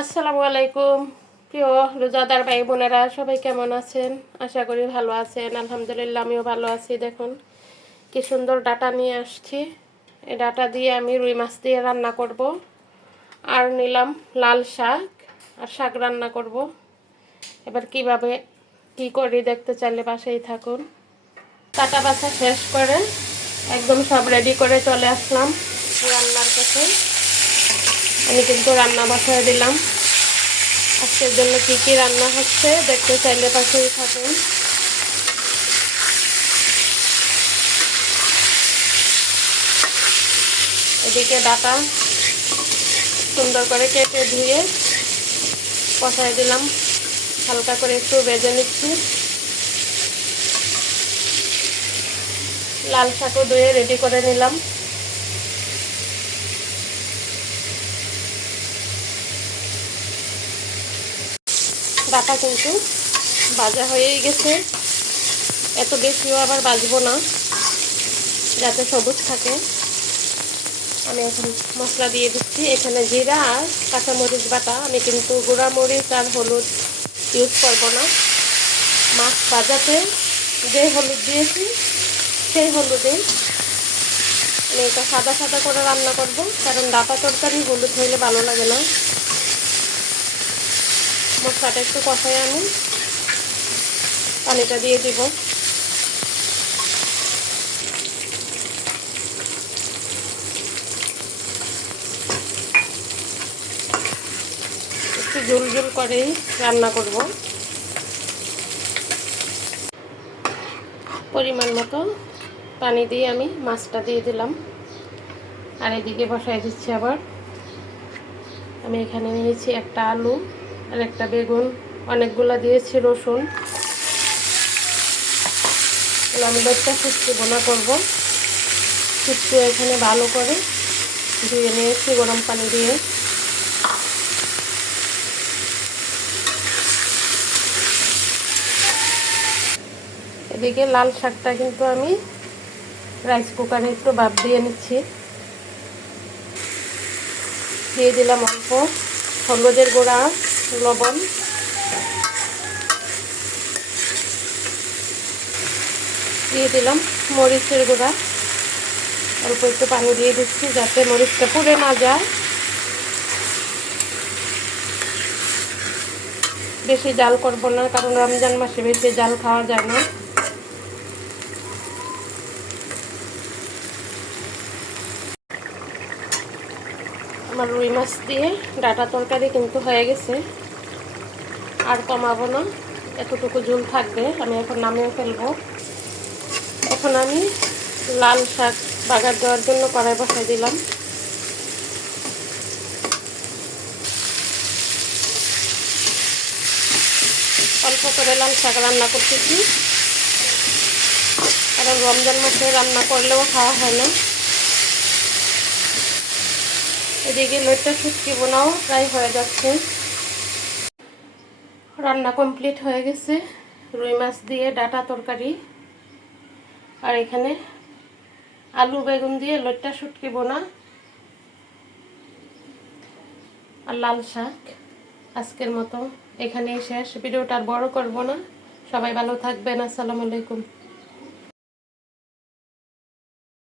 আসসালামু আলাইকুম প্রিয় রোজাদার ভাই বোনেরা, সবাই কেমন আছেন? আশা করি ভালো আছেন। আলহামদুলিল্লাহ আমিও ভালো আছি। দেখুন কি সুন্দর ডাটা নিয়ে আসছি। এই ডাটা দিয়ে আমি রুই মাছ দিয়ে রান্না করব। আর নিলাম লাল শাক, আর শাক রান্না করব। এবার কিভাবে কি করি দেখতে চাইলে পাশেই থাকুন। কাটা বাছা শেষ করে একদম সব রেডি করে চলে আসলাম রান্নার কাছে। আমি কিন্তু রান্না বসায় দিলাম। আজকের জন্য কি কি রান্না হচ্ছে দেখতে চাইলে পাশেই থাকুন। এদিকে ডাটা সুন্দর করে কেটে ধুয়ে কষায় দিলাম, হালকা করে একটু ভেজে নিচ্ছি। লাল শাকও ধুয়ে রেডি করে নিলাম। ডাটা কিন্তু ভাজা হয়েই গেছে, এত বেশিও আবার ভাজবো না যাতে সবুজ থাকে। আমি এখন মশলা দিয়ে দিচ্ছি। এখানে জিরা আর কাঁচামরিচ বাটা, আমি কিন্তু গুঁড়া মরিচ আর হলুদ ইউজ করব না। মাছ ভাজাতে যে হলুদ দিয়েছি সেই হলুদে আমি এটা সাদা সাদা করে রান্না করব, কারণ ডাটা তরকারি হলুদ হইলে ভালো লাগে না। মশলাটা একটু কষাই আমি পানিটা দিয়ে দিব। একটু ঝুল ঝুল করেই রান্না করব। পরিমাণ মতো পানি দিয়ে আমি মাছটা দিয়ে দিলাম। আর এদিকে বসাই দিচ্ছি আবার। আমি এখানে নিয়েছি একটা আলু আর একটা বেগুন, অনেকগুলো দিয়েছি রসুন। আমি একটা শুটকি বোনা করবো। শুটকি এখানে ভালো করে ধুয়ে নিয়েছি গরম পানি দিয়ে। এদিকে লাল শাকটা কিন্তু আমি রাইস কুকারে একটু ভাপ দিয়ে নিচ্ছি। দিয়ে দিলাম অল্প হলুদের গুঁড়া, লবণ, দিয়ে দিলাম মরিচের গুঁড়া। অল্প একটু পানি দিয়ে দিচ্ছি যাতে মরিচটা পুড়ে না যায়। বেশি জাল করব না, কারণ রমজান মাসে বেশি জাল খাওয়া যায় না। আমার রুই মাছ দিয়ে ডাটা তরকারি কিন্তু হয়ে গেছে, আর কমাবো না, এতটুকু ঝোল থাকবে। আমি এখন নামিয়ে ফেলবো। এখন আমি লাল শাক বাগার দেওয়ার জন্য কড়াই বসাই দিলাম। অল্প করে লাল শাক রান্না করতেছি, কারণ রমজান মাসে রান্না করলেও খাওয়া হয় না। এদিকে লইট্টা শুটকি বোনাও প্রায় হয়ে যাচ্ছে। রান্না কমপ্লিট হয়ে গেছে। রুই মাছ দিয়ে ডাটা তরকারি, আর এখানে আলু বেগুন দিয়ে লইট্টা শুটকি বোনা আর লাল শাক। আজকের মতো এখানেই শেষ। ভিডিওটা আর বড় করব না। সবাই ভালো থাকবেন। আসসালামু আলাইকুম।